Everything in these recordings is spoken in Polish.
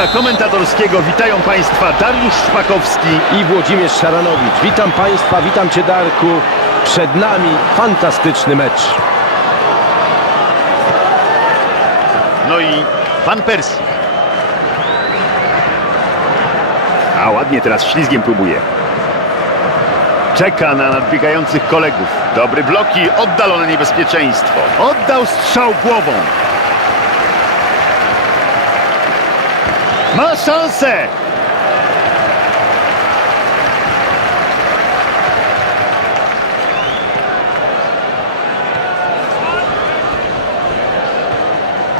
stanowiska komentatorskiego witają Państwa Dariusz Szpakowski. i Włodzimierz Szaranowicz. Witam Państwa, witam Cię Darku. Przed nami fantastyczny mecz. No i Van Persie. A ładnie teraz ślizgiem próbuje. Czeka na nadbiegających kolegów. Dobry bloki, oddalone niebezpieczeństwo. Oddał strzał głową. Ma szansę!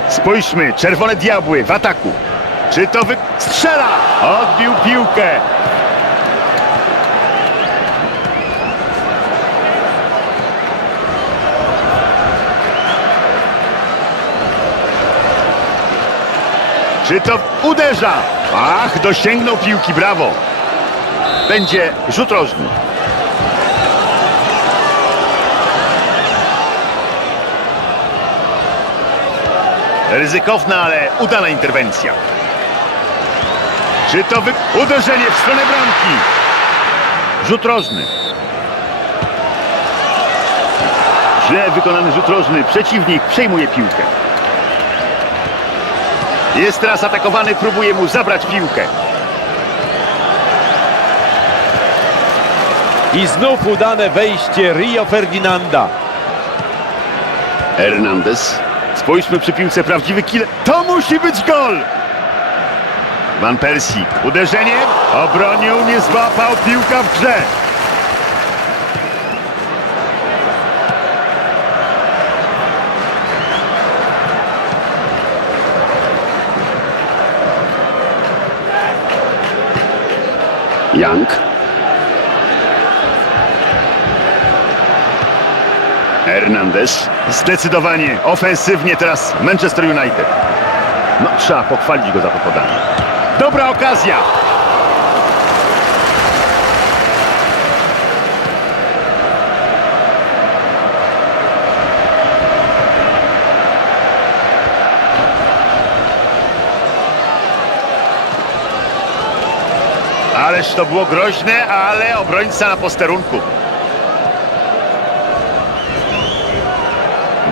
Spójrzmy, czerwone diabły w ataku. Czy to wy... Strzela! Odbił piłkę. Czy to uderza? Ach, dosięgnął piłki, brawo. Będzie rzut rożny. Ryzykowna, ale udana interwencja. Czy to wy... uderzenie w stronę bramki? Rzut rożny. Źle wykonany rzut rożny. Przeciwnik przejmuje piłkę. Jest teraz atakowany, próbuje mu zabrać piłkę. I znów udane wejście Rio Ferdinanda. Hernandez. Spójrzmy przy piłce, prawdziwy kill. To musi być gol! Van Persie. Uderzenie. Obronił, nie złapał. Piłka w grze. Young. Hernandez. Zdecydowanie ofensywnie teraz Manchester United. No, trzeba pochwalić go za to podanie. Dobra okazja! Ależ to było groźne, ale obrońca na posterunku.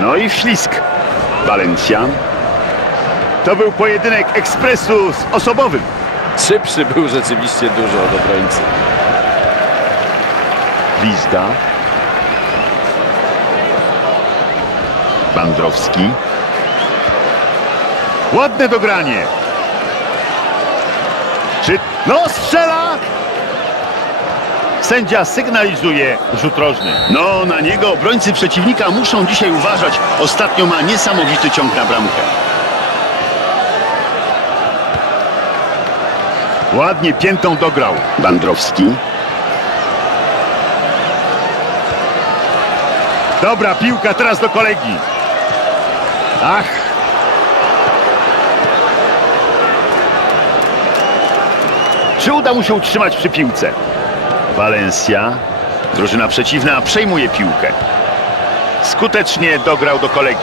No i wślizg. Valencia. To był pojedynek ekspresu z osobowym. Szybszy był rzeczywiście dużo od obrońcy. Blizda. Bandrowski. Ładne dogranie. Czy... No strzela! Sędzia sygnalizuje rzut rożny. No, na niego obrońcy przeciwnika muszą dzisiaj uważać. Ostatnio ma niesamowity ciąg na bramkę. Ładnie piętą dograł. Bandrowski. Dobra piłka teraz do kolegi. Ach. Czy uda mu się utrzymać przy piłce? Valencia. Drużyna przeciwna przejmuje piłkę. Skutecznie dograł do kolegi.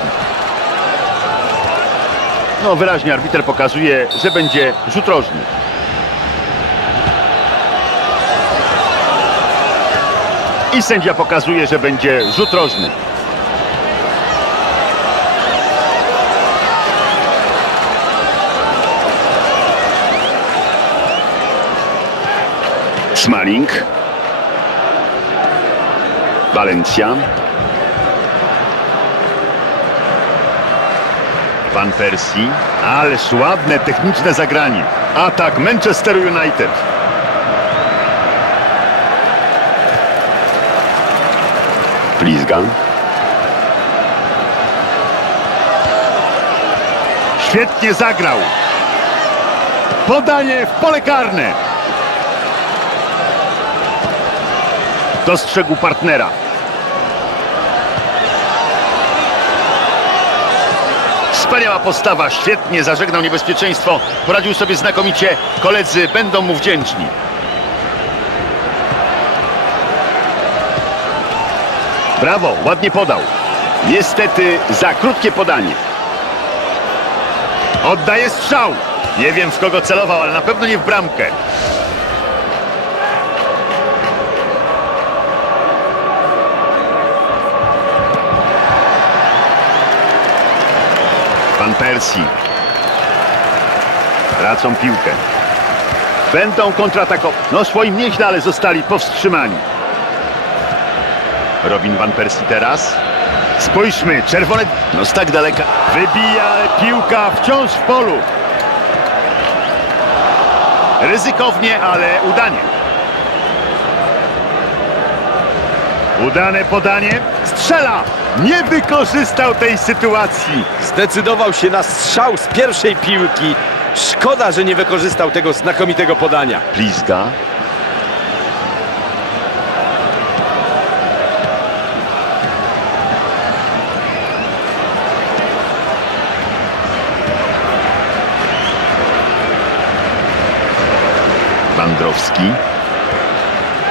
No wyraźnie arbiter pokazuje, że będzie rzut rożny. I sędzia pokazuje, że będzie rzut rożny. Smalling. Valencia. Van Persie. Ależ ładne techniczne zagranie. Atak Manchester United. Blizga. Świetnie zagrał. Podanie w pole karne. Dostrzegł partnera. Wspaniała postawa, świetnie zażegnał niebezpieczeństwo. Poradził sobie znakomicie. Koledzy będą mu wdzięczni. Brawo, ładnie podał. Niestety za krótkie podanie. Oddaje strzał. Nie wiem w kogo celował, ale na pewno nie w bramkę. Pan Persi. Tracą piłkę. Będą kontratakować. No swoim nieźle, ale zostali powstrzymani. Robin Van Persie teraz. Spójrzmy, czerwone... No z tak daleka. Wybija, piłka wciąż w polu. Ryzykownie, ale udanie. Udane podanie. Strzela! Nie wykorzystał tej sytuacji. Zdecydował się na strzał z pierwszej piłki. Szkoda, że nie wykorzystał tego znakomitego podania. Blizga. Bandrowski.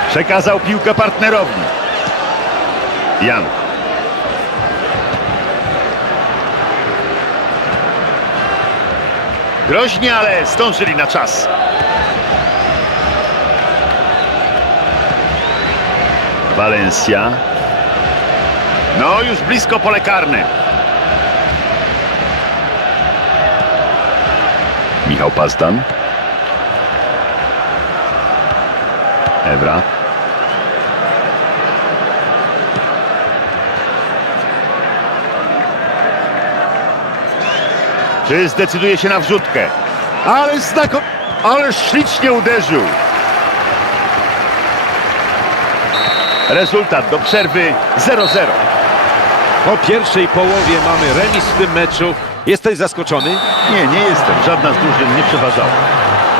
Przekazał piłkę partnerowi. Jan. Groźnie, ale zdążyli na czas. Valencia. No, już blisko pole karne. Michał Pazdan. Ewra. Czy zdecyduje się na wrzutkę? Ale znako... Ale ślicznie uderzył. Rezultat do przerwy 0-0. Po pierwszej połowie mamy remis w tym meczu. Jesteś zaskoczony? Nie, nie jestem. Żadna z drużyn nie przeważała.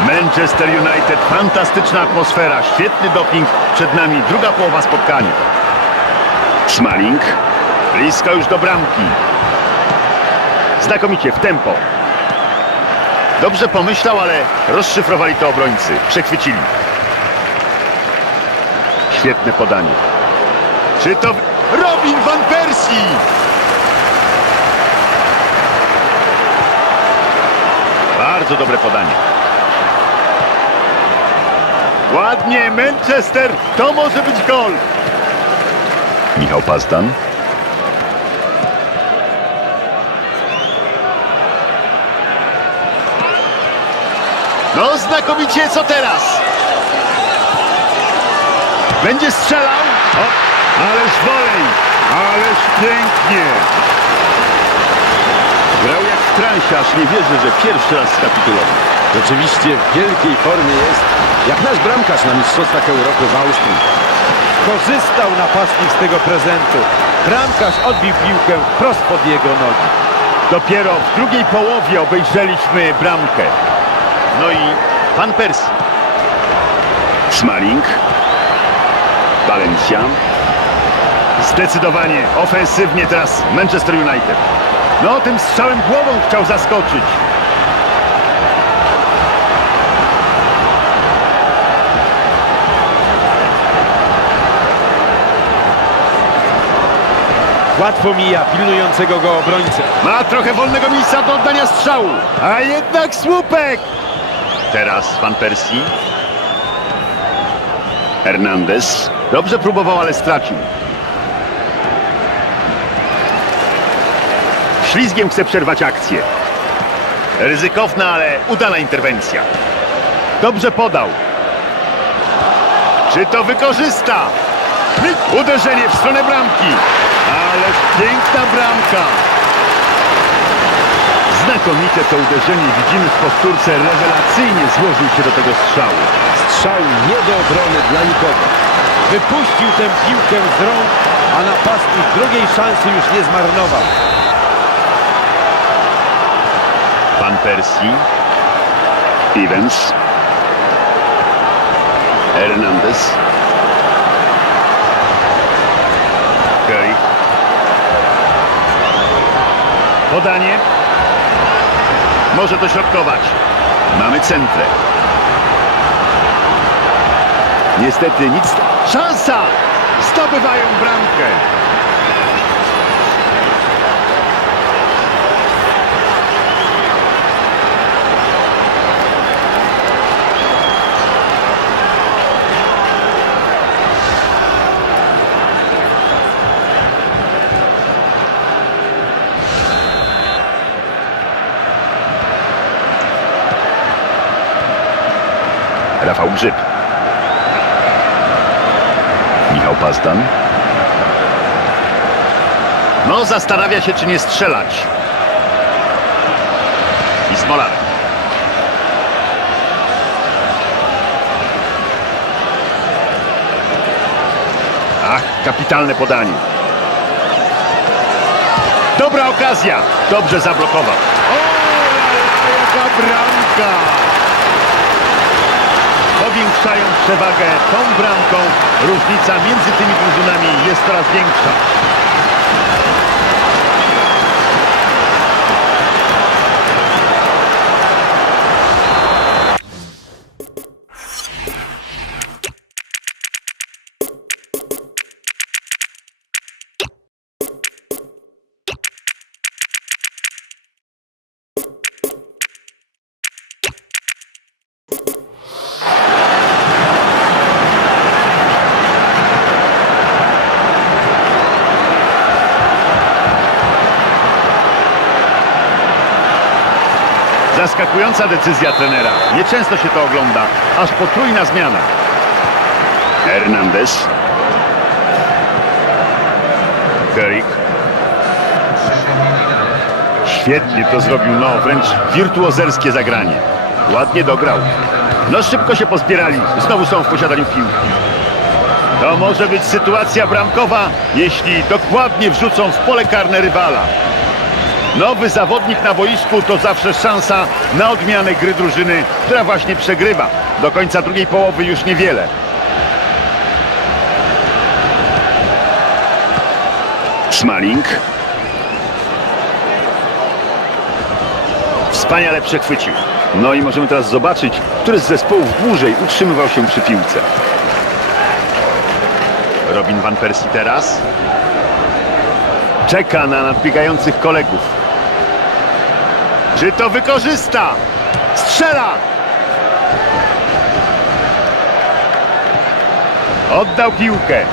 Manchester United, fantastyczna atmosfera, świetny doping. Przed nami druga połowa spotkania. Smalling, blisko już do bramki. Znakomicie, w tempo. Dobrze pomyślał, ale rozszyfrowali to obrońcy. Przechwycili. Świetne podanie. Czy to... Robin Van Persie! Bardzo dobre podanie. Ładnie, Manchester, to może być gol. Michał Pazdan. No znakomicie, co teraz? Będzie strzelał? O, ależ wolej, ależ pięknie. Grał jak w aż nie wierzę, że pierwszy raz skapitulował. Rzeczywiście w wielkiej formie jest. Jak nasz bramkarz na Mistrzostwach Europy w Austrii. Korzystał napastnik z tego prezentu. Bramkarz odbił piłkę wprost pod jego nogi. Dopiero w drugiej połowie obejrzeliśmy bramkę. No i pan Persi. Smalling. Valencia. Zdecydowanie ofensywnie teraz Manchester United. No tym strzałem głową chciał zaskoczyć. Łatwo mija pilnującego go obrońcę. Ma trochę wolnego miejsca do oddania strzału. A jednak słupek. Teraz pan Persi. Hernandez. Dobrze próbował, ale stracił. Ślizgiem chce przerwać akcję. Ryzykowna, ale udana interwencja. Dobrze podał. Czy to wykorzysta? Uderzenie w stronę bramki. Ależ piękna bramka. Znakomite to uderzenie. Widzimy w powtórce. Rewelacyjnie złożył się do tego strzału. Strzał nie do obrony dla nikogo. Wypuścił tę piłkę z rąk, a napastnik drugiej szansy już nie zmarnował. Pan Persi. Evans. Hernandez. Curry. Podanie. Może dośrodkować. Mamy centrę. Niestety nic. Szansa! Zdobywają bramkę. Grzyb. Michał Pazdan. No, zastanawia się, czy nie strzelać. I Smolarek. Ach, kapitalne podanie. Dobra okazja. Dobrze zablokował. O, jaka bramka! Powiększają przewagę tą bramką. Różnica między tymi drużynami jest coraz większa. Zaskakująca decyzja trenera. Nieczęsto się to ogląda. Aż potrójna zmiana. Hernandez. Kerik. Świetnie to zrobił, no wręcz wirtuozerskie zagranie. Ładnie dograł. No szybko się pozbierali. Znowu są w posiadaniu piłki. To może być sytuacja bramkowa, jeśli dokładnie wrzucą w pole karne rywala. Nowy zawodnik na boisku to zawsze szansa na odmianę gry drużyny, która właśnie przegrywa. Do końca drugiej połowy już niewiele. Smaling. Wspaniale przechwycił. No i możemy teraz zobaczyć, który z zespołów dłużej utrzymywał się przy piłce. Robin Van Persie teraz. Czeka na nadbiegających kolegów. Czy to wykorzysta? Strzela! Oddał piłkę.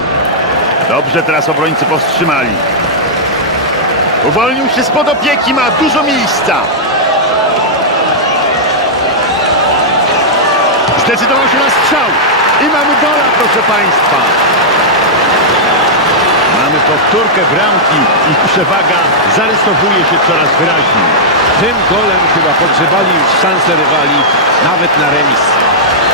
Dobrze teraz obrońcy powstrzymali. Uwolnił się spod opieki, ma dużo miejsca. Zdecydował się na strzał. I mamy gola, proszę Państwa. Mamy powtórkę bramki. Ich przewaga zarysowuje się coraz wyraźniej. Tym golem chyba pogrzebali już szanse rywali, nawet na remis.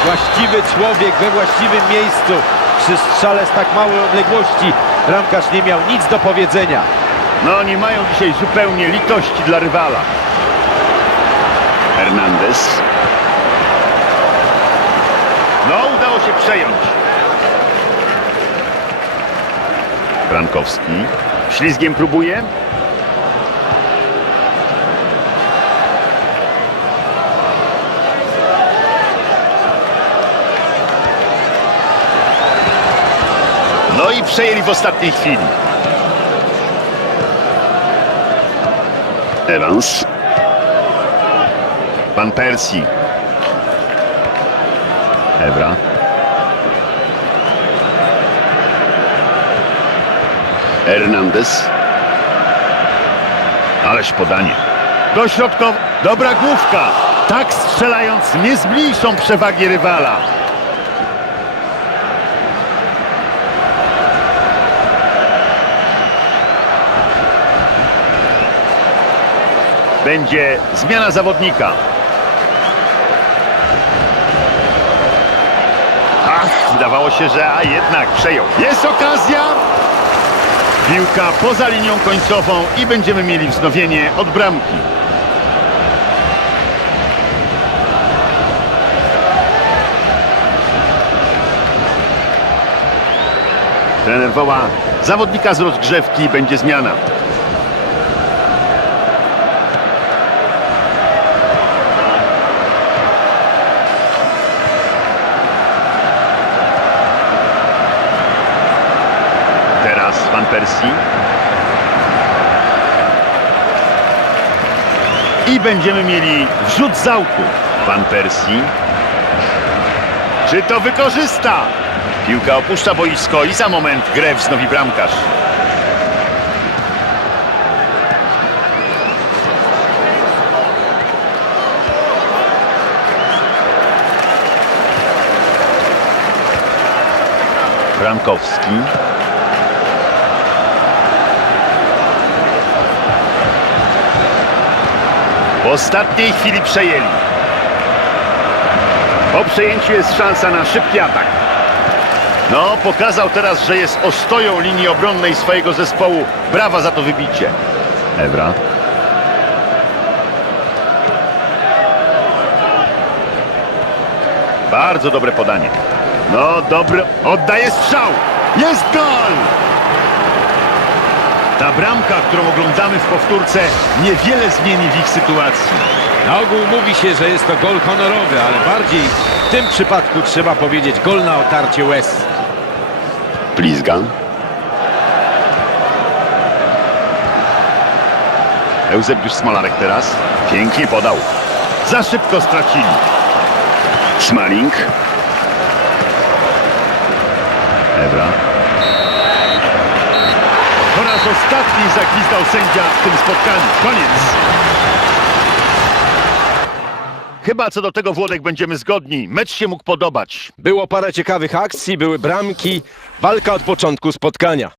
Właściwy człowiek we właściwym miejscu. Przy strzale z tak małej odległości bramkarz nie miał nic do powiedzenia. No, nie mają dzisiaj zupełnie litości dla rywala. Hernandez. No, udało się przejąć. Brankowski. Ślizgiem próbuje. No i przejęli w ostatniej chwili. Evans. Pan Persi. Evra. Hernandez. Ależ podanie. Dośrodkow. Dobra główka. Tak strzelając nie zmniejszą przewagi rywala. Będzie zmiana zawodnika. Ach, wydawało się, że a jednak przejął. Jest okazja. Piłka poza linią końcową i będziemy mieli wznowienie od bramki. Trener woła zawodnika z rozgrzewki będzie zmiana. Persi. I będziemy mieli wrzut z autu. Pan Persi. Czy to wykorzysta? Piłka opuszcza boisko i za moment grę wznowi bramkarz. Frankowski. W ostatniej chwili przejęli. Po przejęciu jest szansa na szybki atak. No, pokazał teraz, że jest ostoją linii obronnej swojego zespołu. Brawa za to wybicie. Evra. Bardzo dobre podanie. No, dobre. Oddaje strzał. Jest gol! Ta bramka, którą oglądamy w powtórce, niewiele zmieni w ich sytuacji. Na ogół mówi się, że jest to gol honorowy, ale bardziej w tym przypadku trzeba powiedzieć gol na otarcie łez. Blizgan. Eusebiusz Smolarek teraz. Pięknie podał. Za szybko stracili. Smaling. Evra. Raz ostatni zagwizdał sędzia w tym spotkaniu. Koniec. Chyba co do tego Włodek będziemy zgodni. Mecz się mógł podobać. Było parę ciekawych akcji, były bramki, walka od początku spotkania.